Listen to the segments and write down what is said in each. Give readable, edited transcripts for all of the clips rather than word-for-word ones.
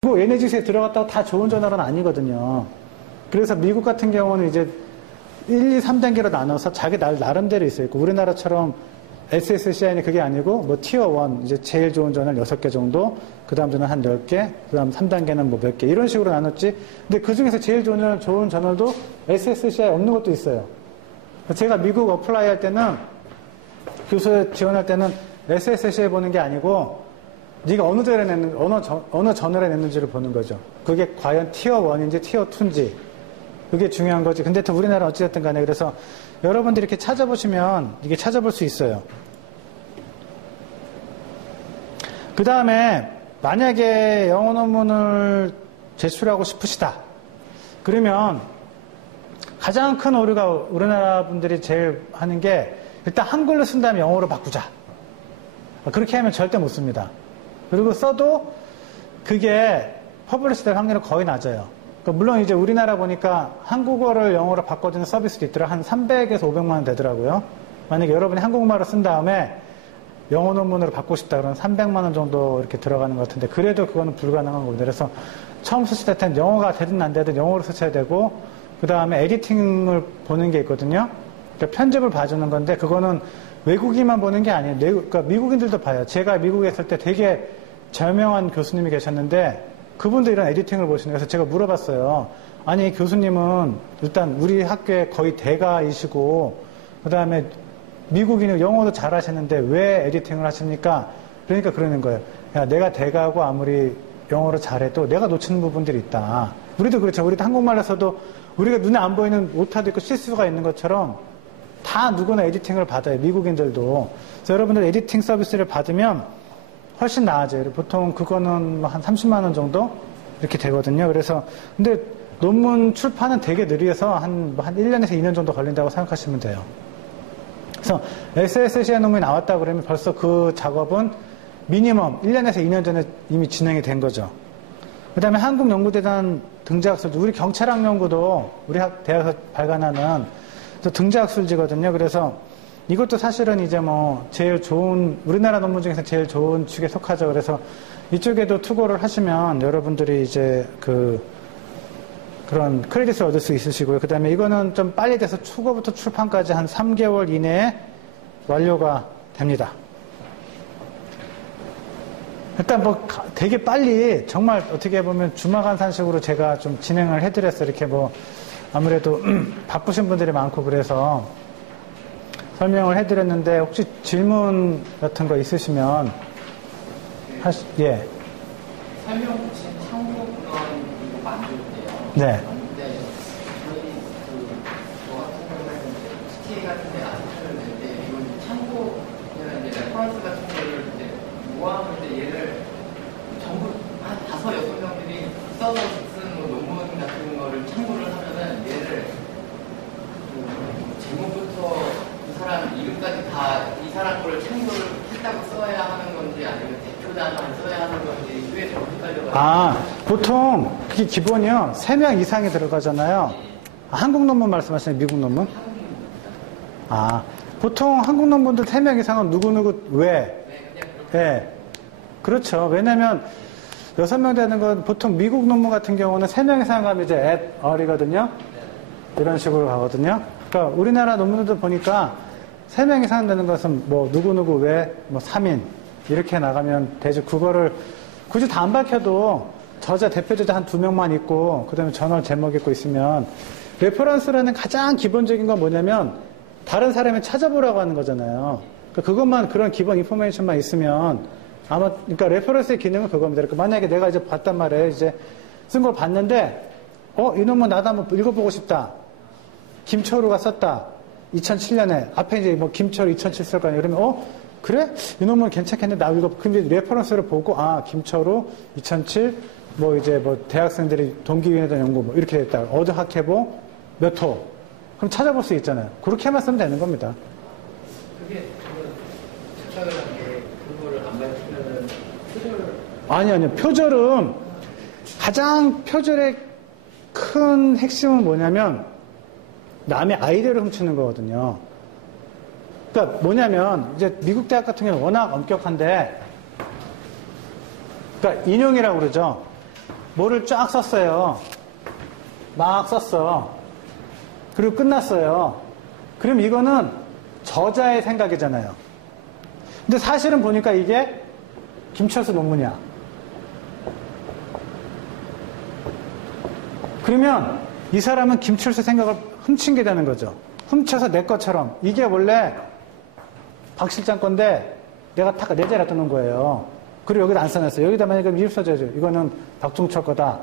그리고 NAGC에 들어갔다고 다 좋은 저널은 아니거든요. 그래서 미국 같은 경우는 이제 1, 2, 3단계로 나눠서 자기 나름대로 있어요. 우리나라처럼 SSCI는 그게 아니고, 뭐, 티어 1, 이제 제일 좋은 저널 6개 정도, 그 다음 저널 한 10개, 그 다음 3단계는 뭐 몇 개, 이런 식으로 나눴지. 근데 그 중에서 제일 좋은 저널도 SSCI 없는 것도 있어요. 제가 미국 어플라이 할 때는, 교수 지원할 때는 SSCI 보는 게 아니고, 네가 어느 저널에 냈는지를 보는 거죠. 그게 과연 티어 1인지 티어 2인지, 그게 중요한 거지. 근데 또 우리나라 어찌됐든 간에, 그래서 여러분들이 이렇게 찾아보시면 이게 찾아볼 수 있어요. 그 다음에 만약에 영어 논문을 제출하고 싶으시다. 그러면 가장 큰 오류가 우리나라 분들이 제일 하는 게 일단 한글로 쓴 다음에 영어로 바꾸자. 그렇게 하면 절대 못 씁니다. 그리고 써도 그게 퍼블리시 될 확률은 거의 낮아요. 물론 이제 우리나라 보니까 한국어를 영어로 바꿔주는 서비스도 있더라. 한 300에서 500만 원 되더라고요. 만약에 여러분이 한국말을 쓴 다음에 영어 논문으로 바꾸고 싶다 그러면 300만 원 정도 이렇게 들어가는 것 같은데, 그래도 그거는 불가능한 겁니다. 그래서 처음 쓰실 때는 영어가 되든 안 되든 영어로 쓰셔야 되고, 그 다음에 에디팅을 보는 게 있거든요. 그러니까 편집을 봐주는 건데, 그거는 외국인만 보는 게 아니에요. 그러니까 미국인들도 봐요. 제가 미국에 있을 때 되게 저명한 교수님이 계셨는데, 그분도 이런 에디팅을 보시는 거예요. 그래서 제가 물어봤어요. 아니, 교수님은 일단 우리 학교에 거의 대가이시고, 그 다음에 미국인은 영어도 잘하시는데 왜 에디팅을 하십니까? 그러니까 그러는 거예요. 야, 내가 대가고 아무리 영어를 잘해도 내가 놓치는 부분들이 있다. 우리도 그렇죠. 우리도 한국말에서도 우리가 눈에 안 보이는 오타도 있고 실수가 있는 것처럼 다 누구나 에디팅을 받아요. 미국인들도. 그래서 여러분들 에디팅 서비스를 받으면 훨씬 나아져요. 보통 그거는 한 30만 원 정도 이렇게 되거든요. 그래서 근데 논문 출판은 되게 느려서 한 1년에서 2년 정도 걸린다고 생각하시면 돼요. 그래서 SSCI 논문이 나왔다 그러면 벌써 그 작업은 미니멈 1년에서 2년 전에 이미 진행이 된 거죠. 그 다음에 한국연구대단 등재학술지, 우리 경찰학연구도 우리 대학에서 발간하는 등재학술지거든요. 그래서 이것도 사실은 이제 뭐 제일 좋은, 우리나라 논문 중에서 제일 좋은 축에 속하죠. 그래서 이쪽에도 투고를 하시면 여러분들이 이제 그런 크레딧을 얻을 수 있으시고요. 그 다음에 이거는 좀 빨리 돼서 투고부터 출판까지 한 3개월 이내에 완료가 됩니다. 일단 뭐 되게 빨리, 정말 어떻게 보면 주마간산식으로 제가 좀 진행을 해드렸어요. 이렇게 뭐 아무래도 바쁘신 분들이 많고 그래서 설명을 해드렸는데, 혹시 질문 같은 거 있으시면 예. 설명 붙인 참고 그런 이거 만들었대요. 네. 근데 저희 저 같은 경우는 STA 같은 데 아티클을 낼때 이건 참고는 이제 레퍼런스 같은 거를 이제 모아놓을 때 얘를 전부 한 5, 6명들이 써서 쓴 논문 같은 거를 참고를 하면은 얘를 제목부터 이 사람 이름까지 다 이 사람 거를 참고를 했다고 써야 하는 건지, 아니면 대표자만 써야 하는 건지 그게 좀 헷갈려가지고. 보통 그게 기본이요. 3명 이상이 들어가잖아요. 한국 논문 말씀하시는 미국 논문? 보통 한국 논문들 3명 이상은 누구누구 왜? 네. 그렇죠. 왜냐면 6명 되는 건 보통 미국 논문 같은 경우는 3명 이상 가면 이제 at all이거든요. 이런 식으로 가거든요. 그러니까 우리나라 논문들도 보니까 3명 이상 되는 것은 뭐 누구누구 왜, 뭐 3인 이렇게 나가면 되죠. 그거를 굳이 다 안 밝혀도 저자, 대표저자 한 2명만 있고, 그 다음에 저널 제목 있고 있으면, 레퍼런스라는 가장 기본적인 건 뭐냐면 다른 사람이 찾아보라고 하는 거잖아요. 그러니까 그것만, 그런 기본 인포메이션만 있으면 아마, 그러니까 레퍼런스의 기능은 그겁니다. 그러니까 만약에 내가 이제 봤단 말이에요. 이제 쓴 걸 봤는데, 이 논문 나도 한번 읽어보고 싶다. 김철우가 썼다. 2007년에. 앞에 이제 뭐 김철우 2007 쓸 거 아니에요. 그러면, 그래? 이 논문 괜찮겠네. 나 이거, 근데 레퍼런스를 보고, 김철우 2007, 뭐 이제 뭐 대학생들이 동기위원회 연구 뭐 이렇게 됐다. 어드학회보 몇 호. 그럼 찾아볼 수 있잖아요. 그렇게만 쓰면 되는 겁니다. 그게 착각을 한 게, 그거를 안 밝히면은 표절. 아니요. 표절은 가장 표절의 큰 핵심은 뭐냐면 남의 아이디어를 훔치는 거거든요. 그러니까 뭐냐면 이제 미국 대학 같은 경우는 워낙 엄격한데, 그러니까 인용이라고 그러죠. 뭐를 쫙 썼어요. 막 썼어. 그리고 끝났어요. 그럼 이거는 저자의 생각이잖아요. 근데 사실은 보니까 이게 김철수 논문이야. 그러면 이 사람은 김철수 생각을 훔친 게 되는 거죠. 훔쳐서 내 것처럼. 이게 원래 박 실장 건데 내가 내 자리에 갖다 놓은 거예요. 그리고 여기다 안 써놨어요. 여기다 만약에 이름 써줘야죠. 이거는 박종철 거다.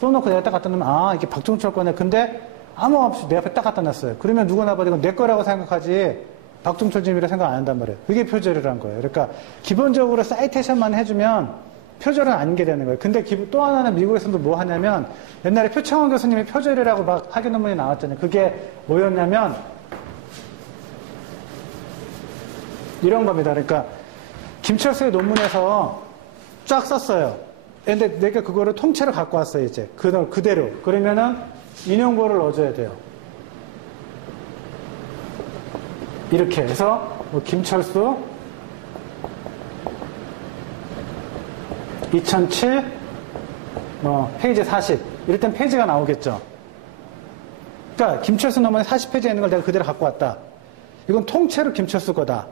써놓고 내가 딱 갖다 놓으면 아 이게 박종철 거네. 근데 아무 없이 내 앞에 딱 갖다 놨어요. 그러면 누구나 봐도 이건 내 거라고 생각하지 박종철 집이라 생각 안 한단 말이에요. 그게 표절이라는 거예요. 그러니까 기본적으로 사이테이션만 해주면 표절은 아닌 게 되는 거예요. 근데 또 하나는 미국에서도 뭐 하냐면 옛날에 표창원 교수님이 표절이라고 막 학위 논문이 나왔잖아요. 그게 뭐였냐면 이런 겁니다. 그러니까 김철수의 논문에서 쫙 썼어요. 근데 내가 그거를 통째로 갖고 왔어요. 이제 그대로. 그러면은 인용보를 넣어줘야 돼요. 이렇게 해서 뭐 김철수 2007 페이지 40 이럴 땐 페이지가 나오겠죠. 그러니까 김철수 논문에 40페이지에 있는 걸 내가 그대로 갖고 왔다. 이건 통째로 김철수 거다.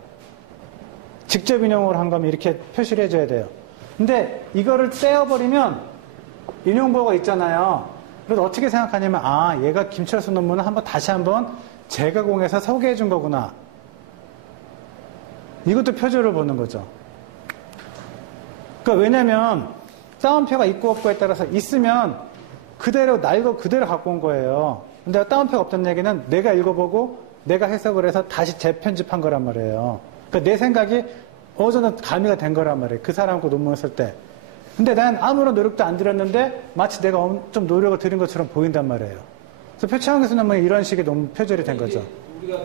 직접 인용을 한 거면 이렇게 표시를 해줘야 돼요. 근데 이거를 떼어버리면 인용보가 있잖아요. 그래서 어떻게 생각하냐면 아 얘가 김철수 논문을 다시 한번 재가공해서 소개해 준 거구나. 이것도 표절을 보는 거죠. 그러니까 왜냐면 다운표가 있고 없고에 따라서 있으면 그대로 그대로 갖고 온 거예요. 근데 다운표가 없다는 얘기는 내가 읽어보고 내가 해석을 해서 다시 재편집한 거란 말이에요. 그러니까 내 생각이 어느 정도 가미가 된 거란 말이에요. 그 사람하고 논문을 쓸 때. 근데 난 아무런 노력도 안 들였는데 마치 내가 좀 노력을 들인 것처럼 보인단 말이에요. 그래서 표창원 교수 논문이 이런 식의 논문 표절이 된 거죠. 우리가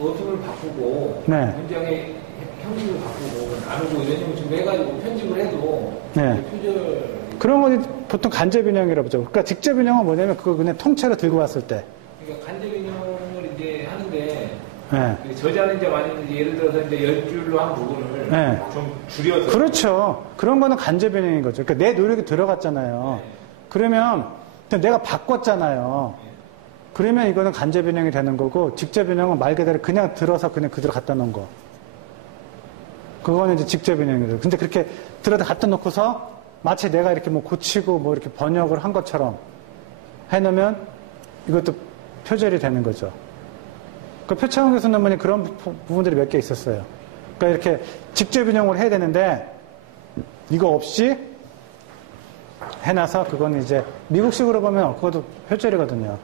어둠을 바꾸고 네. 문장의 형식을 바꾸고 나누고 이런 식으로 지금 해가지고 편집을 해도 네. 표절 그런 건 보통 간접 인용이라고 하죠. 그러니까 직접 인용은 뭐냐면 그거 그냥 통째로 들고 왔을 때. 그러니까 간접 인용을 이제 하는데 네. 저자는 이제 만약에 예를 들어서 이제 10줄로 한 부분을 네. 좀 줄여서 그렇죠. 그런 거는 간접 인용인 거죠. 그러니까 내 노력이 들어갔잖아요. 네. 그러면 내가 바꿨잖아요. 그러면 이거는 간접 인용이 되는 거고 직접 인용은 말 그대로 그냥 들어서 그냥 그대로 갖다 놓은 거. 그거는 이제 직접 인용이죠. 근데 그렇게 들어다 갖다 놓고서 마치 내가 이렇게 뭐 고치고 뭐 이렇게 번역을 한 것처럼 해놓으면 이것도 표절이 되는 거죠. 그 표창원 교수 논문이 그런 부분들이 몇 개 있었어요. 그러니까 이렇게 직접 인용을 해야 되는데 이거 없이 해놔서 그건 이제 미국식으로 보면 그것도 표절이거든요.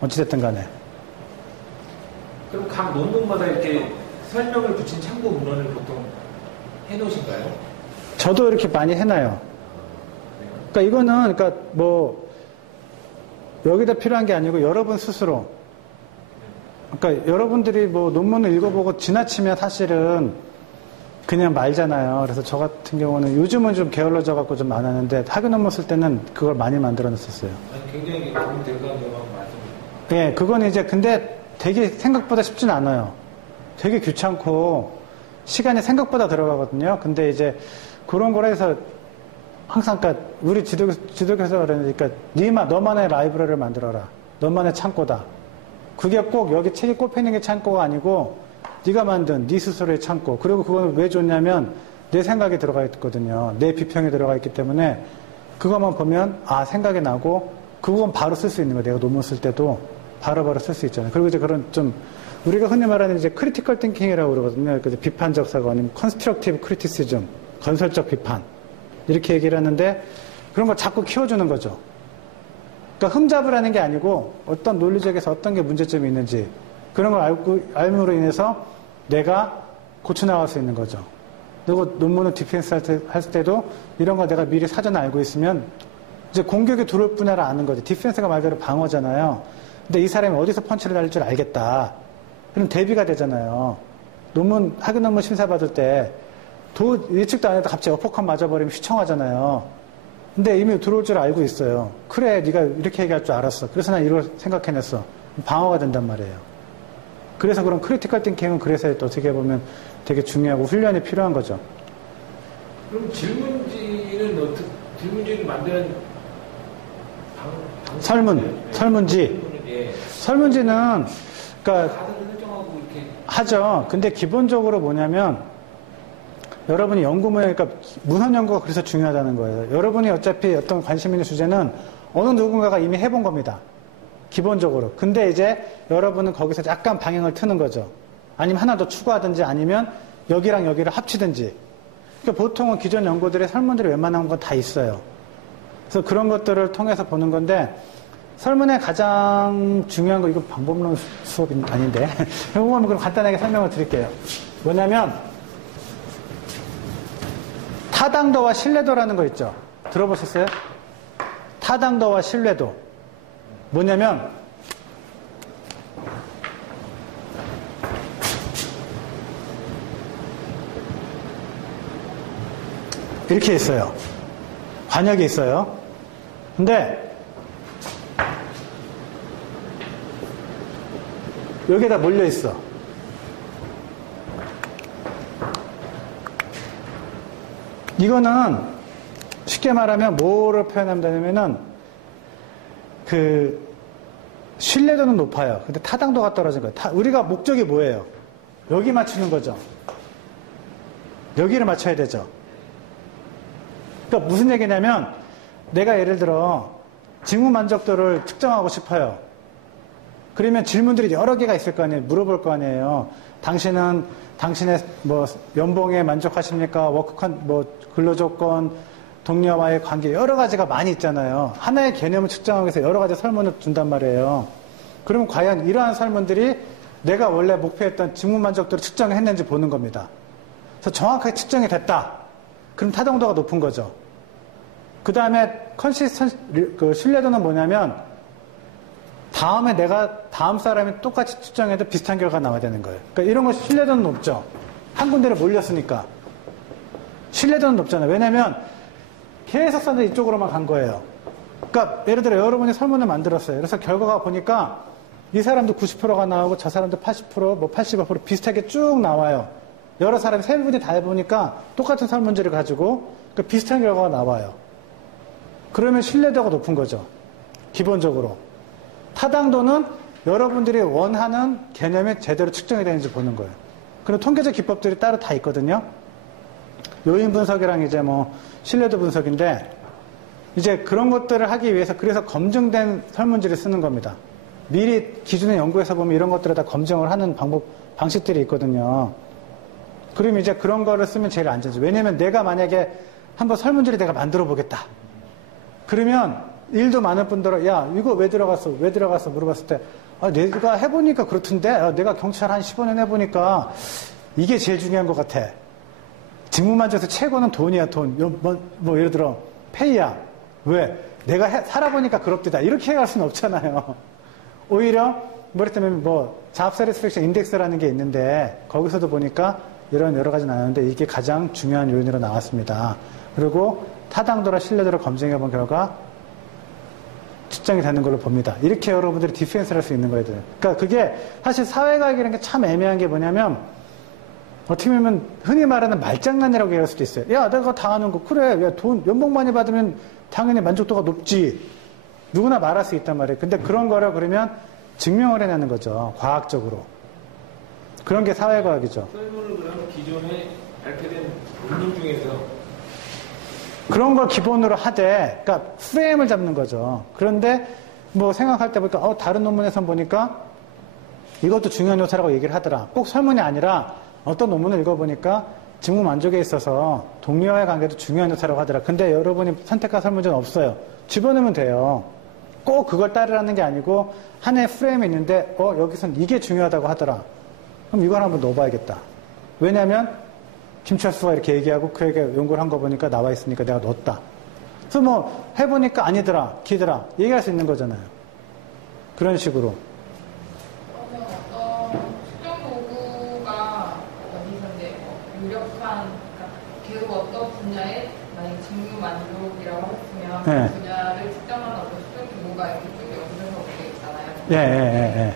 어찌됐든 간에. 그럼 각 논문마다 이렇게 설명을 붙인 참고 문헌을 보통 해놓으신가요? 저도 이렇게 많이 해놔요. 그러니까 이거는 그러니까 뭐 여기다 필요한 게 아니고 여러분 스스로. 그러니까 여러분들이 뭐 논문을 읽어보고 지나치면 사실은 그냥 말잖아요. 그래서 저 같은 경우는 요즘은 좀 게을러져 갖고 좀 안 하는데 학위 논문 쓸 때는 그걸 많이 만들어 놨었어요. 아니, 굉장히 도움이 될 것 같네요. 말씀드리면. 예, 그건 이제 근데 되게 생각보다 쉽진 않아요. 되게 귀찮고 시간이 생각보다 들어가거든요. 근데 이제 그런 거라 해서 항상 그러니까 우리 지도교수가 그러니까 너만의 라이브러리를 만들어라. 너만의 창고다. 그게 꼭 여기 책이 꼽혀있는 게 창고가 아니고 네가 만든 네 스스로의 창고. 그리고 그건 왜 좋냐면 내 생각이 들어가 있거든요. 내 비평이 들어가 있기 때문에 그것만 보면 아 생각이 나고 그건 바로 쓸 수 있는 거예요. 내가 논문 쓸 때도 바로바로 쓸 수 있잖아요. 그리고 이제 그런 좀 우리가 흔히 말하는 이제 크리티컬 띵킹이라고 그러거든요. 그래서 비판적 사고 아니면 컨스트럭티브 크리티시즘, 건설적 비판 이렇게 얘기를 하는데 그런 걸 자꾸 키워주는 거죠. 그러니까 흠잡을 하는 게 아니고 어떤 논리적에서 어떤 게 문제점이 있는지 그런 걸 알므로 인해서 내가 고쳐나갈 수 있는 거죠. 그리고 논문을 디펜스 할 때도 이런 거 내가 미리 사전에 알고 있으면 이제 공격이 들어올 분야를 아는 거죠. 디펜스가 말 그대로 방어잖아요. 근데 이 사람이 어디서 펀치를 날릴 줄 알겠다. 그럼 대비가 되잖아요. 학위 논문 심사 받을 때 예측도 안 해도 갑자기 어퍼컷 맞아버리면 휘청하잖아요. 근데 이미 들어올 줄 알고 있어요. 그래, 네가 이렇게 얘기할 줄 알았어. 그래서 난 이걸 생각해냈어. 방어가 된단 말이에요. 그래서 그런 크리티컬 띵킹은 그래서 또 어떻게 보면 되게 중요하고 훈련이 필요한 거죠. 그럼 질문지는 어떻게 질문지를 만드는 설문지. 예. 설문지는, 그러니까, 가사를 설정하고 이렇게 하죠. 근데 기본적으로 뭐냐면, 여러분이 연구문에, 그러니까 문헌 연구가 그래서 중요하다는 거예요. 여러분이 어차피 어떤 관심 있는 주제는 어느 누군가가 이미 해본 겁니다. 기본적으로. 근데 이제 여러분은 거기서 약간 방향을 트는 거죠. 아니면 하나 더 추가하든지 아니면 여기랑 여기를 합치든지. 그러니까 보통은 기존 연구들의 설문들이 웬만한 건 다 있어요. 그래서 그런 것들을 통해서 보는 건데, 설문의 가장 중요한 거, 이거 방법론 수업이 아닌데. 이거 그럼 간단하게 설명을 드릴게요. 뭐냐면, 타당도와 신뢰도라는 거 있죠? 들어보셨어요? 타당도와 신뢰도. 뭐냐면, 이렇게 있어요. 관역이 있어요. 근데, 여기에다 몰려 있어. 이거는 쉽게 말하면 뭐를 표현한다면은 신뢰도는 높아요. 근데 타당도가 떨어진 거예요. 우리가 목적이 뭐예요? 여기 맞추는 거죠. 여기를 맞춰야 되죠. 그러니까 무슨 얘기냐면 내가 예를 들어 직무 만족도를 측정하고 싶어요. 그러면 질문들이 여러 개가 있을 거 아니에요. 물어볼 거 아니에요. 당신의 연봉에 만족하십니까? 근로조건, 동료와의 관계, 여러 가지가 많이 있잖아요. 하나의 개념을 측정하기 위해서 여러 가지 설문을 준단 말이에요. 그러면 과연 이러한 설문들이 내가 원래 목표했던 직무 만족도를 측정했는지 보는 겁니다. 그래서 정확하게 측정이 됐다. 그럼 타당도가 높은 거죠. 그 다음에 신뢰도는 뭐냐면 다음에 내가 다음 사람이 똑같이 측정해도 비슷한 결과가 나와야 되는 거예요. 그러니까 이런 거 신뢰도는 높죠. 한 군데를 몰렸으니까. 신뢰도는 높잖아요. 왜냐면 계속 사람들이 이쪽으로만 간 거예요. 그러니까 예를 들어 여러분이 설문을 만들었어요. 그래서 결과가 보니까 이 사람도 90%가 나오고 저 사람도 80%, 85% 비슷하게 쭉 나와요. 여러 사람이 세 분이 다 해보니까 똑같은 설문지를 가지고 비슷한 결과가 나와요. 그러면 신뢰도가 높은 거죠. 기본적으로. 타당도는 여러분들이 원하는 개념이 제대로 측정이 되는지 보는 거예요. 그리고 통계적 기법들이 따로 다 있거든요. 요인 분석이랑 이제 신뢰도 분석인데, 이제 그런 것들을 하기 위해서 그래서 검증된 설문지를 쓰는 겁니다. 미리 기존의 연구에서 보면 이런 것들을 다 검증을 하는 방식들이 있거든요. 그러면 이제 그런 거를 쓰면 제일 안전하죠. 왜냐면 내가 만약에 한번 설문지를 내가 만들어 보겠다. 그러면 일도 많은 분들은 야 이거 왜 들어갔어 물어봤을 때 내가 해보니까 그렇던데 내가 경찰 한 15년 해보니까 이게 제일 중요한 것 같아. 직무만족에서 최고는 돈이야. 돈. 예를 들어 페이야. 왜? 내가 살아보니까 그렇다. 이렇게 해갈 수는 없잖아요. 오히려 뭐랬다면 잡 세티스팩션 인덱스라는 게 있는데 거기서도 보니까 이런 여러 가지 나왔는데 이게 가장 중요한 요인으로 나왔습니다. 그리고 타당도나 신뢰도를 검증해 본 결과 측정이 되는 걸로 봅니다. 이렇게 여러분들이 디펜스를 할 수 있는 거예요. 그러니까 그게 사실 사회과학이라는 게 참 애매한 게 뭐냐면 어떻게 보면 흔히 말하는 말장난이라고 얘기할 수도 있어요. 야, 내가 다 아는 거. 그래. 야, 연봉 많이 받으면 당연히 만족도가 높지. 누구나 말할 수 있단 말이에요. 근데 그런 거를 그러면 증명을 해내는 거죠. 과학적으로. 그런 게 사회과학이죠. 설문을 그러면 기존에 발표된 논문 중에서 그런 걸 기본으로 하되, 그러니까 프레임을 잡는 거죠. 그런데 생각할 때 보니까 다른 논문에서 보니까 이것도 중요한 요소라고 얘기를 하더라. 꼭 설문이 아니라 어떤 논문을 읽어보니까 직무 만족에 있어서 동료와의 관계도 중요한 요소라고 하더라. 근데 여러분이 선택한 설문지는 없어요. 집어넣으면 돼요. 꼭 그걸 따르라는 게 아니고 하나의 프레임이 있는데 여기선 이게 중요하다고 하더라. 그럼 이걸 한번 넣어봐야겠다. 왜냐하면 김철수가 이렇게 얘기하고 그에게 연구를 한 거 보니까 나와 있으니까 내가 넣었다. 그래서 해보니까 아니더라, 기더라 얘기할 수 있는 거잖아요. 그런 식으로. 그러면 어떤 측정 도구가 어디서 이제 유력한, 계속 어떤 분야에 만약 직무 만족이라고 했으면 네. 그 분야를 측정하는 어떤 측정 도구가 이렇게 쭉 연구해서 오게 있잖아요. 예.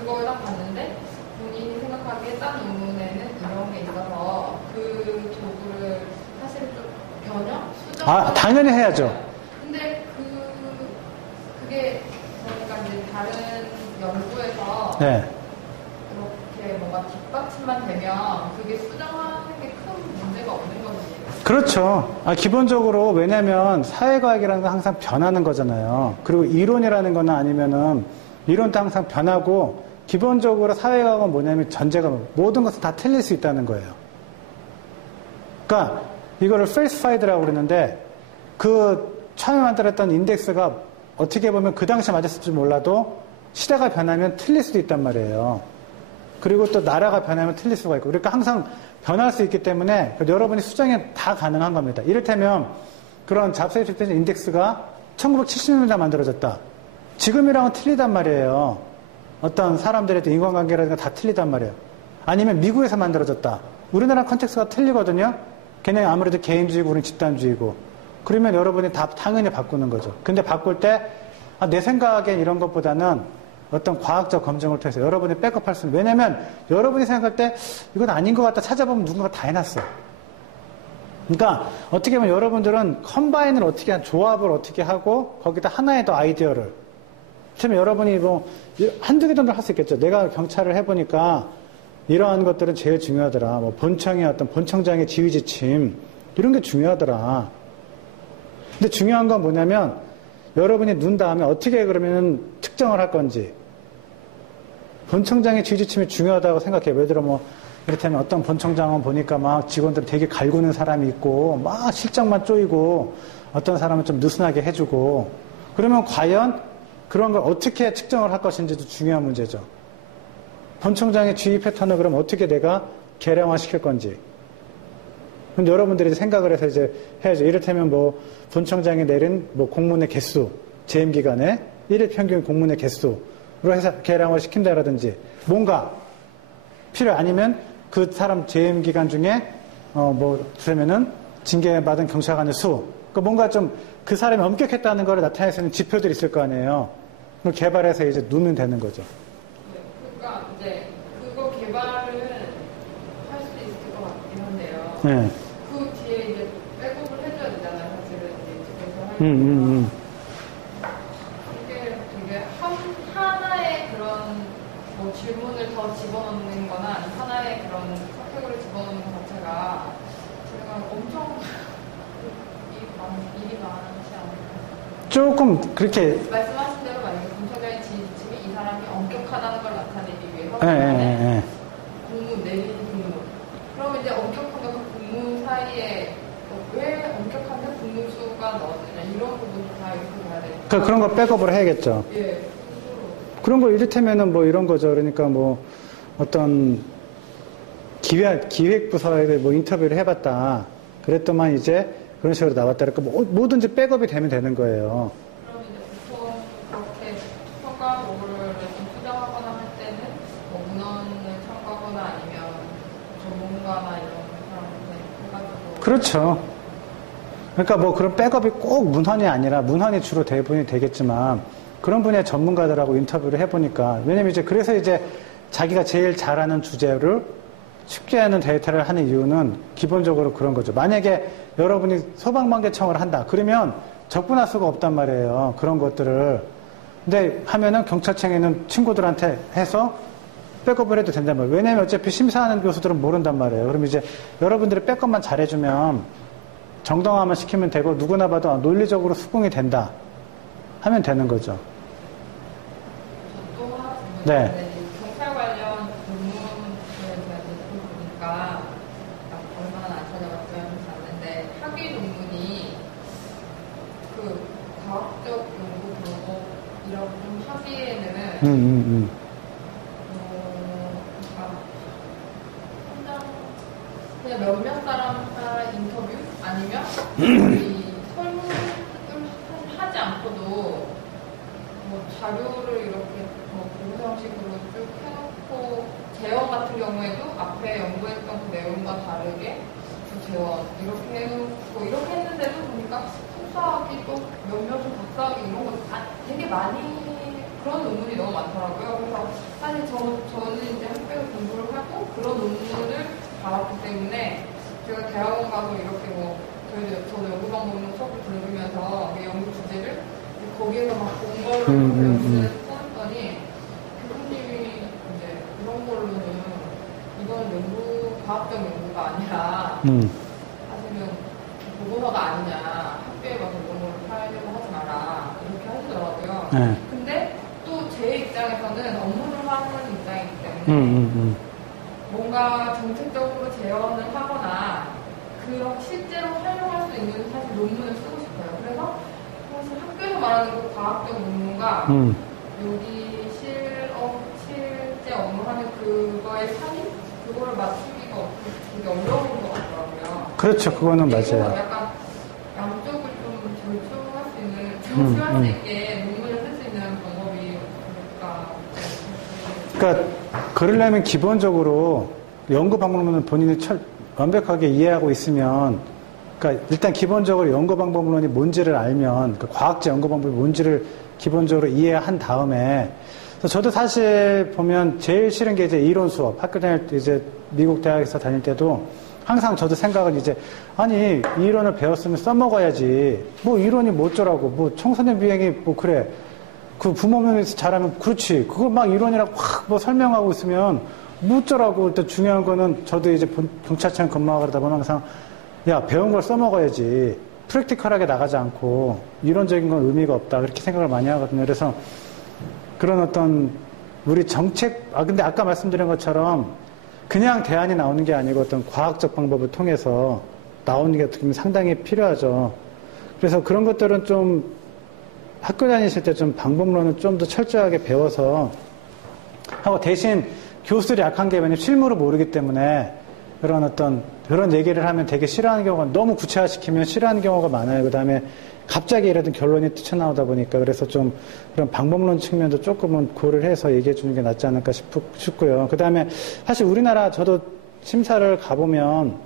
그걸 딱 봤는데 본인이 생각하기에 딴 논문에는 이런 게 있어서 그 도구를 사실 좀 변형, 수정 당연히 해야죠. 근데 그게 그러니까 이제 다른 연구에서 네. 그렇게 뭔가 뒷받침만 되면 그게 수정하는 게 큰 문제가 없는 거지. 그렇죠. 기본적으로 왜냐면 사회과학이라는 건 항상 변하는 거잖아요. 그리고 이론이라는 거는 아니면은 이론도 항상 변하고 기본적으로 사회과학은 뭐냐면 전제가 모든 것은 다 틀릴 수 있다는 거예요. 그러니까 이거를 falsified라고 그러는데 그 처음에 만들었던 인덱스가 어떻게 보면 그 당시에 맞았을지 몰라도 시대가 변하면 틀릴 수도 있단 말이에요. 그리고 또 나라가 변하면 틀릴 수가 있고 그러니까 항상 변할 수 있기 때문에 여러분이 수정이 다 가능한 겁니다. 이를테면 그런 잡스웨이트 인덱스가 1970년대 만들어졌다. 지금이랑은 틀리단 말이에요. 어떤 사람들의 인간관계라든가 다 틀리단 말이에요. 아니면 미국에서 만들어졌다. 우리나라 컨텍스트가 틀리거든요. 걔네 아무래도 개인주의고 우리는 집단주의고. 그러면 여러분이 다 당연히 바꾸는 거죠. 근데 바꿀 때 내 생각엔 이런 것보다는 어떤 과학적 검증을 통해서 여러분이 백업할 수 있는. 왜냐면 여러분이 생각할 때 이건 아닌 것 같다 찾아보면 누군가 다 해놨어. 그러니까 어떻게 보면 여러분들은 컴바인을 어떻게 한 조합을 어떻게 하고 거기다 하나의 더 아이디어를 그러면 여러분이 뭐 한두 개 정도 할 수 있겠죠. 내가 경찰을 해보니까 이러한 것들은 제일 중요하더라. 뭐 본청의 어떤 본청장의 지휘지침 이런 게 중요하더라. 근데 중요한 건 뭐냐면 여러분이 눈 다음에 어떻게 그러면 특정을 할 건지 본청장의 지휘지침이 중요하다고 생각해요. 예를 들어 뭐 이를테면 어떤 본청장은 보니까 막 직원들 되게 갈구는 사람이 있고 막 실적만 쪼이고 어떤 사람은 좀 느슨하게 해주고 그러면 과연 그런 걸 어떻게 측정을 할 것인지도 중요한 문제죠. 본청장의 지휘 패턴을 그럼 어떻게 내가 개량화시킬 건지. 그럼 여러분들이 생각을 해서 이제 해야죠. 이를테면 뭐 본청장이 내린 뭐 공문의 개수, 재임 기간에 1일 평균 공문의 개수로 해서 개량을 시킨다라든지 뭔가 필요 아니면 그 사람 재임 기간 중에 뭐 그러면은 징계받은 경찰관의 수, 그러니까 뭔가 좀 그 사람이 엄격했다는 걸 나타낼 수 있는 지표들이 있을 거 아니에요. 그걸 개발해서 이제 누면 되는 거죠. 네, 그러니까 이제 그거 개발을 할 수 있을 것 같긴 한데요. 네. 그 뒤에 이제 백업을 해줘야 되잖아요. 사실은 이제 집에서 할 이게 되게 하나의 그런 뭐 질문을 더 집어넣는 거나 하나의 그런 카테고리를 집어넣는 것 자체가 제가 엄청 일이 많지 않을까. 조금 그렇게 말씀하신 대로 만약에 본청장의 지침이 이 사람이 엄격하다는 걸 나타내기 위해서 공문 내리는 공문 그러면 이제 엄격함과 그 공문 사이에 왜 엄격한데 공문 수가 넣어지냐 이런 부분도 다 이렇게 봐야 되니까 그런 거 백업을 해야겠죠. 예. 그런 거 이를테면은 뭐 이런 거죠. 그러니까 뭐 어떤 기획부서에 뭐 인터뷰를 해봤다. 그랬더만 이제 그런 식으로 나왔다. 그러니까 뭐든지 백업이 되면 되는 거예요. 그럼 이제 보통 그렇게 평가 보고를 좀 수정하거나 할 때는 뭐 문헌을 참고하거나 아니면 전문가나 이런 사람한테 해가지고 그렇죠. 그러니까 뭐 그런 백업이 꼭 문헌이 아니라 문헌이 주로 대부분이 되겠지만 그런 분야의 전문가들하고 인터뷰를 해보니까 왜냐면 이제 그래서 이제 자기가 제일 잘하는 주제를 쉽게 하는 데이터를 하는 이유는 기본적으로 그런 거죠. 만약에 여러분이 소방관계청을 한다. 그러면 접근할 수가 없단 말이에요. 그런 것들을. 근데 하면은 경찰청에 있는 친구들한테 해서 백업을 해도 된단 말이에요. 왜냐면 어차피 심사하는 교수들은 모른단 말이에요. 그럼 이제 여러분들이 백업만 잘해주면 정당화만 시키면 되고 누구나 봐도 논리적으로 수긍이 된다. 하면 되는 거죠. 또 하나 네. 질문인데 경찰 관련 논문을 제가 보니까 얼마나 안 찾아봤어요. 봤는데 학위 논문이 그 과학적 연구 그러고 이런 좀 학위에는 그냥 몇몇 사람과 인터뷰 아니면 이 설문을 하지 않고도 뭐 자료를 이렇게 뭐 보고형식으로 쭉 해놓고 재원 같은 경우에도 앞에 연구했던 그 내용과 다르게 그 재원 이렇게 해놓고 이렇게 했는데도 보니까 석사학위 또 몇몇은 박사학위 이런 거 되게 많이 그런 논문이 너무 많더라고요. 그래서 사실 저는 이제 학교에서 공부를 하고 그런 논문을 받았기 때문에 제가 대학원 가서 이렇게 뭐 저도 연구 방법론 수업을 들으면서 그 연구 주제를 거기에서 막 본 걸로 연습을 써놨더니 교수님이 이제 그런 걸로는 이건 과학적 연구가 아니라 사실은 보고서가 아니냐, 학교에 가서 이런 걸 하려고 하지 마라 이렇게 하시더라고요. 네. 근데 또 제 입장에서는 업무를 하는 입장이기 때문에 뭔가 정책적으로 제언을 하거나 그런 실제로 활용할 수 있는 사실 논문을 쓰고 싶어요. 그래서 사실 학교에서 말하는 그 과학적 논문과 여기 실제 업무하는 그거의 차이? 그거를 맞추기가 되게 어려운 것 같더라고요. 그렇죠. 그거는 맞아요. 약간 양쪽을 좀 절충할 수 있게 논문을 쓸 수 있는 방법이 뭘까? 그러니까 그러려면 기본적으로 연구 방법론을 본인이 완벽하게 이해하고 있으면, 그러니까 일단 기본적으로 연구 방법론이 뭔지를 알면, 그 과학적 연구 방법이 뭔지를 기본적으로 이해한 다음에, 그래서 저도 사실 보면 제일 싫은 게 이제 이론 수업, 학교 다닐 때 이제 미국 대학에서 다닐 때도 항상 저도 생각은 이제, 아니, 이 이론을 배웠으면 써먹어야지. 뭐 이론이 뭐 어쩌라고. 뭐 청소년 비행이 뭐 그래. 그 부모님에서 잘하면 그렇지. 그걸 막 이론이라고 확 뭐 설명하고 있으면 뭐 어쩌라고. 일단 중요한 거는 저도 이제 경찰청 근무하다 보면 항상 야, 배운 걸 써먹어야지. 프랙티컬하게 나가지 않고 이론적인 건 의미가 없다. 그렇게 생각을 많이 하거든요. 그래서 그런 어떤 우리 정책, 근데 아까 말씀드린 것처럼 그냥 대안이 나오는 게 아니고 어떤 과학적 방법을 통해서 나오는 게 어떻게 보면 상당히 필요하죠. 그래서 그런 것들은 좀 학교 다니실 때 좀 방법론을 좀 더 철저하게 배워서 하고, 대신 교수들이 약한 게 왜냐면 실무를 모르기 때문에 그런 얘기를 하면 되게 싫어하는 경우가, 너무 구체화시키면 싫어하는 경우가 많아요. 그 다음에 갑자기 이라든 결론이 튀쳐나오다 보니까, 그래서 좀 그런 방법론 측면도 조금은 고려를 해서 얘기해 주는 게 낫지 않을까 싶고요. 그 다음에 사실 우리나라, 저도 심사를 가보면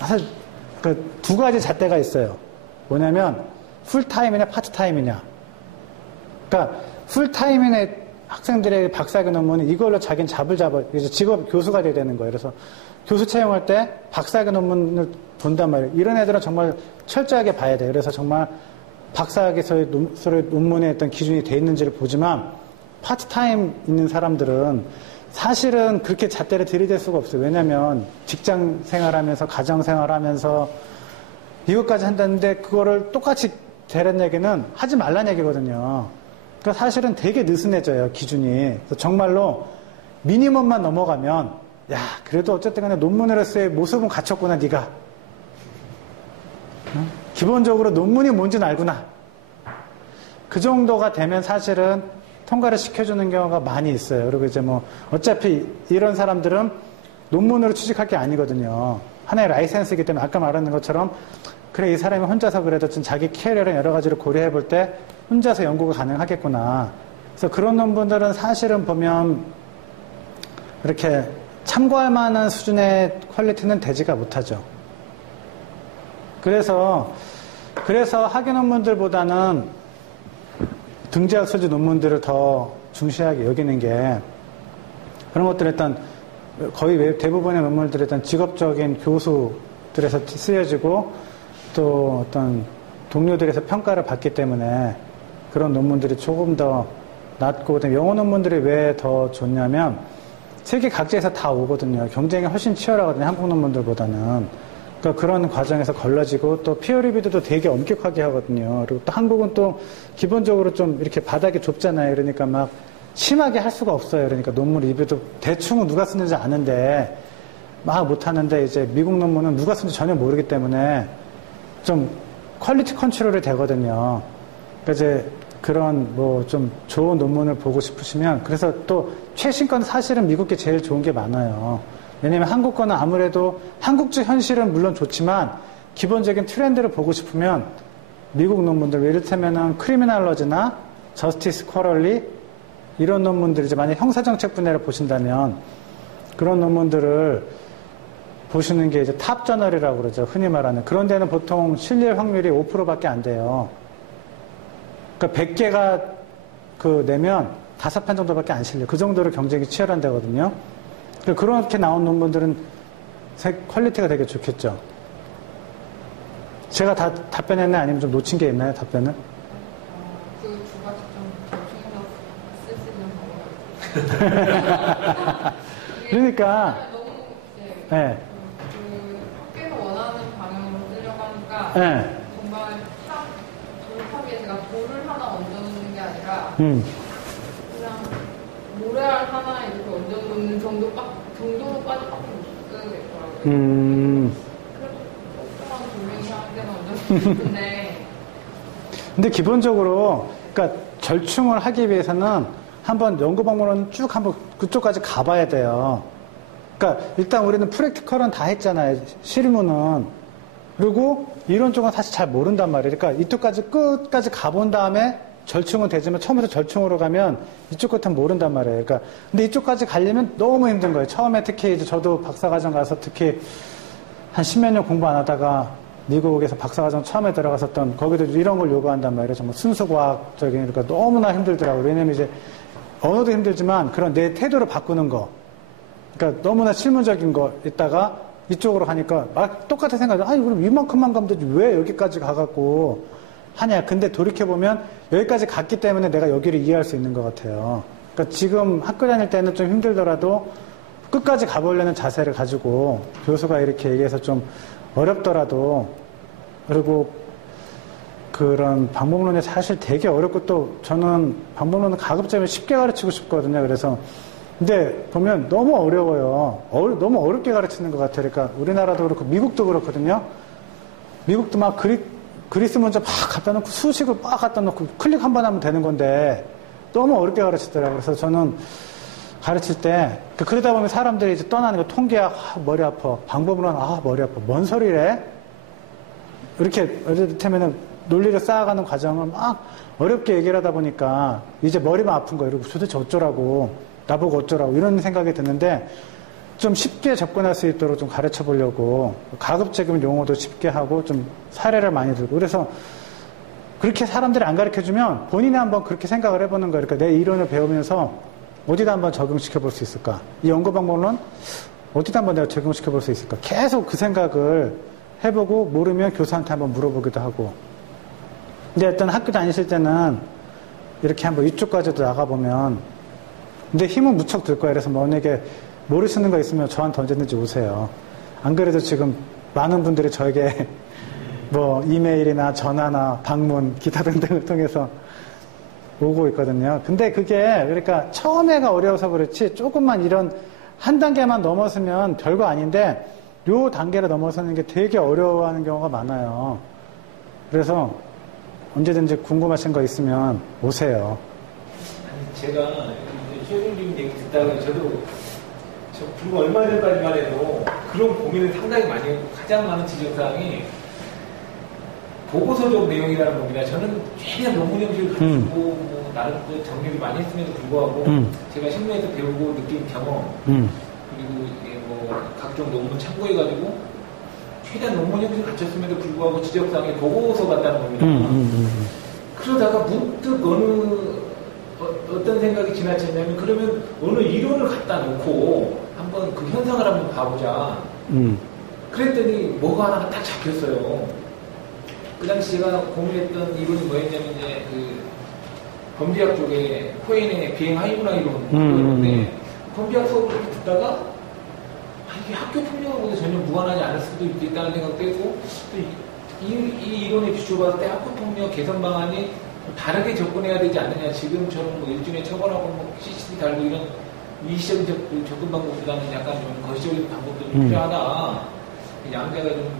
사실 그 두 가지 잣대가 있어요. 뭐냐면 풀타임이냐 파트타임이냐. 그러니까 풀타임인의 학생들의 박사학위 논문은 이걸로 자기는 그래서 직업 교수가 돼야 되는 거예요. 그래서 교수 채용할 때 박사학위 논문을 본단 말이에요. 이런 애들은 정말 철저하게 봐야 돼요. 그래서 정말 박사학위서의 논문에 어떤 기준이 돼 있는지를 보지만, 파트타임 있는 사람들은 사실은 그렇게 잣대를 들이댈 수가 없어요. 왜냐면 직장 생활하면서 가정 생활하면서 이것까지 한다는데 그거를 똑같이 되는 얘기는 하지 말라는 얘기거든요. 그러니까 사실은 되게 느슨해져요, 기준이. 그래서 정말로 미니멈만 넘어가면, 야, 그래도 어쨌든 간에 논문으로서의 모습은 갖췄구나, 네가. 응? 기본적으로 논문이 뭔지는 알구나. 그 정도가 되면 사실은 통과를 시켜주는 경우가 많이 있어요. 그리고 이제 뭐 어차피 이런 사람들은 논문으로 취직할 게 아니거든요. 하나의 라이센스이기 때문에 아까 말하는 것처럼, 그래, 이 사람이 혼자서 그래도 좀 자기 캐리어랑 여러 가지를 고려해 볼 때 혼자서 연구가 가능하겠구나. 그래서 그런 논문들은 사실은 보면 이렇게 참고할 만한 수준의 퀄리티는 되지가 못하죠. 그래서 학위 논문들보다는 등재학 소지 논문들을 더 중시하게 여기는 게, 그런 것들 일단 거의 대부분의 논문들이 일단 직업적인 교수들에서 쓰여지고 또 어떤 동료들에서 평가를 받기 때문에 그런 논문들이 조금 더 낫고, 영어 논문들이 왜 더 좋냐면 세계 각지에서 다 오거든요. 경쟁이 훨씬 치열하거든요, 한국 논문들보다는. 그러니까 그런 과정에서 걸러지고, 또 피어 리뷰도 되게 엄격하게 하거든요. 그리고 또 한국은 또 기본적으로 좀 이렇게 바닥이 좁잖아요. 그러니까 막 심하게 할 수가 없어요. 그러니까 논문 리뷰도 대충은 누가 쓰는지 아는데 막 못하는데, 이제 미국 논문은 누가 쓰는지 전혀 모르기 때문에 좀 퀄리티 컨트롤이 되거든요. 그러니까 이제 그런 뭐 좀 좋은 논문을 보고 싶으시면, 그래서 또 최신 건 사실은 미국 게 제일 좋은 게 많아요. 왜냐면 한국 거는 아무래도 한국적 현실은 물론 좋지만 기본적인 트렌드를 보고 싶으면 미국 논문들, 이를테면은 크리미널러지나 저스티스 쿼럴리 이런 논문들, 이제 만약 형사정책 분야를 보신다면 그런 논문들을 보시는 게 이제 탑 저널이라고 그러죠. 흔히 말하는. 그런 데는 보통 실릴 확률이 5%밖에 안 돼요. 그러니까 100개가 내면 5판 정도밖에 안 실려요. 그 정도로 경쟁이 치열한 데거든요. 그러니까 그렇게 나온 논문들은 퀄리티가 되게 좋겠죠. 제가 다 답변했나요? 아니면 좀 놓친 게 있나요? 답변은? 그 두 가지 좀 적중해서 쓸 수 있는 방법이 그러니까, 너무 네. 그 학교에서 원하는 방향으로 쓰려고 하니까 네. 정말 참 돌탑에 제가 돌을 하나 얹어놓는 게 아니라 음. 그냥 모래알 하나 이렇게 얹어놓는 정도로까지밖에 못 쓰겠더라고요. 그래도 조그만 돌멩이 한 개만 얹어놓고 싶은데 근데 기본적으로, 그러니까 절충을 하기 위해서는 한번 연구방문은 쭉 한번 그쪽까지 가봐야 돼요. 그러니까 일단 우리는 프랙티컬은 다 했잖아요. 실무는. 그리고 이론 쪽은 사실 잘 모른단 말이에요. 그러니까 이쪽까지 끝까지 가본 다음에 절충은 되지만 처음부터 절충으로 가면 이쪽 끝은 모른단 말이에요. 그러니까 근데 이쪽까지 가려면 너무 힘든 거예요. 처음에 특히 이제 저도 박사과정 가서 특히 한 10몇 년 공부 안 하다가 미국에서 박사과정 처음에 들어갔었던 거기도 이런 걸 요구한단 말이에요. 정말 순수과학적인, 그러니까 너무나 힘들더라고요. 왜냐면 이제 언어도 힘들지만 그런 내 태도를 바꾸는 거. 그러니까 너무나 실무적인 거 있다가 이쪽으로 가니까 막 똑같은 생각이, 아니, 그럼 이만큼만 가면 되지. 왜 여기까지 가갖고 하냐. 근데 돌이켜보면 여기까지 갔기 때문에 내가 여기를 이해할 수 있는 것 같아요. 그러니까 지금 학교 다닐 때는 좀 힘들더라도 끝까지 가보려는 자세를 가지고 교수가 이렇게 얘기해서 좀 어렵더라도, 그리고 그런 방법론이 사실 되게 어렵고, 또 저는 방법론은 가급적이면 쉽게 가르치고 싶거든요. 그래서 근데 보면 너무 어려워요. 너무 어렵게 가르치는 것 같아요. 그러니까 우리나라도 그렇고 미국도 그렇거든요. 미국도 막 그리스 문제 막 갖다 놓고 수식을 막 갖다 놓고 클릭 한 번 하면 되는 건데 너무 어렵게 가르치더라고요. 그래서 저는 가르칠 때 그러다 보면 사람들이 이제 떠나는 거, 통계학 머리 아파, 방법론은 머리 아파, 뭔 소리래? 이렇게 이를테면은 논리를 쌓아가는 과정을 막 어렵게 얘기를 하다 보니까 이제 머리만 아픈 거예요. 그리고 도대체 어쩌라고, 나보고 어쩌라고, 이런 생각이 드는데 좀 쉽게 접근할 수 있도록 좀 가르쳐 보려고 가급적이면 용어도 쉽게 하고 좀 사례를 많이 들고, 그래서 그렇게 사람들이 안 가르쳐 주면 본인이 한번 그렇게 생각을 해보는 거예요. 그러니까 내 이론을 배우면서 어디다 한번 적용시켜 볼 수 있을까? 이 연구 방법론 어디다 한번 내가 적용시켜 볼 수 있을까? 계속 그 생각을 해보고, 모르면 교수한테 한번 물어보기도 하고. 근데 일단 학교 다니실 때는 이렇게 한번 이쪽까지도 나가보면, 근데 힘은 무척 들 거예요. 그래서 만약에 모르시는 거 있으면 저한테 언제든지 오세요. 안 그래도 지금 많은 분들이 저에게 뭐 이메일이나 전화나 방문, 기타 등등을 통해서 오고 있거든요. 근데 그게 그러니까 처음에가 어려워서 그렇지, 조금만 이런 한 단계만 넘어서면 별거 아닌데 요 단계를 넘어서는 게 되게 어려워하는 경우가 많아요. 그래서 언제든지 궁금하신 거 있으면 오세요. 아니, 제가 최종님 얘기 듣다가 불과 얼마 전까지만 해도 그런 고민을 상당히 많이 했고, 가장 많은 지적사항이 보고서적 내용이라는 겁니다. 저는 최대한 논문 형식을 가지고 뭐 나름 또 정리를 많이 했음에도 불구하고 제가 실무에서 배우고 느낀 경험, 그리고 이게 뭐 각종 논문 참고해가지고 최대한 논문 형식을 갖췄음에도 불구하고 지적사항이 보고서 같다는 겁니다. 그러다가 문득 어떤 생각이 지나쳤냐면, 그러면 어느 이론을 갖다 놓고 한번 그 현상을 한번 봐보자. 그랬더니 뭐가 하나가 딱 잡혔어요. 그 당시 제가 고민했던 이론이 뭐였냐면, 이제 그 범죄학 쪽에 코엔의 비행 하이브나 이론이었는데, 범죄학 수업을 이렇게 듣다가 이게 학교 폭력하고도 전혀 무관하지 않을 수도 있다는 생각도 했고, 또 이 이론에 비추어봤을 때 학교 폭력 개선 방안이 다르게 접근해야 되지 않느냐. 지금처럼 뭐 일종의 처벌하고 뭐 CCTV 달고 이런 이시적인 접근 방법보다는 약간 좀 거시적인 방법도 좀 필요하다. 양자가 좀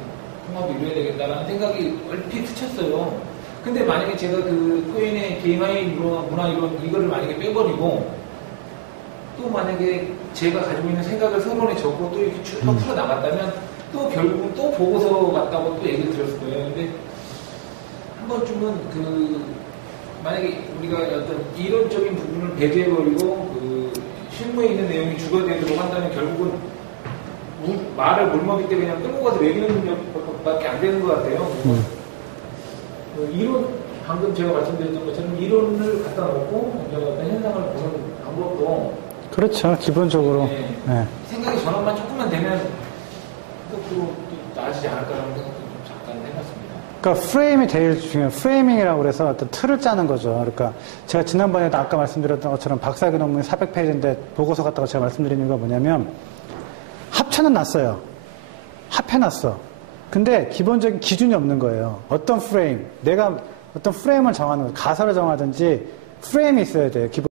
통합을 이루어야 되겠다라는 생각이 얼핏 스쳤어요. 근데 만약에 제가 그 코엔의 비행하의 문화 이론 이거를 만약에 빼버리고, 또 만약에 제가 가지고 있는 생각을 서론에 적고 또 이렇게 쭉 풀어 나갔다면 또 결국은 또 보고서 같다고 또 얘기를 들었을 거예요. 근데 한 번쯤은 만약에 우리가 어떤 이론적인 부분을 배제해버리고 그 실무에 있는 내용이 주거되도록 한다면 결국은 말을 물먹이 때 그냥 끌고 가서 내리는 것밖에 안 되는 것 같아요. 이론, 방금 제가 말씀드렸던 것처럼 이론을 갖다 놓고 어떤 현상을 보는 방법도, 그렇죠. 기본적으로. 네. 생각이 전환만 조금만 되면 또 나아지지 않을까라는 생각도 좀 잠깐 해봤습니다. 그러니까 프레임이 제일 중요해요. 프레이밍이라고 그래서 어떤 틀을 짜는 거죠. 그러니까 제가 지난번에도 아까 말씀드렸던 것처럼 박사학위 논문이 400페이지인데 보고서 같다고 제가 말씀드린 이유가 뭐냐면 합쳐는 놨어요. 합해놨어. 근데 기본적인 기준이 없는 거예요. 어떤 프레임, 내가 어떤 프레임을 정하는 거, 가설을 정하든지 프레임이 있어야 돼요. 기본